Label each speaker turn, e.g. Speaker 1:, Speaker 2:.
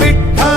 Speaker 1: விட்டா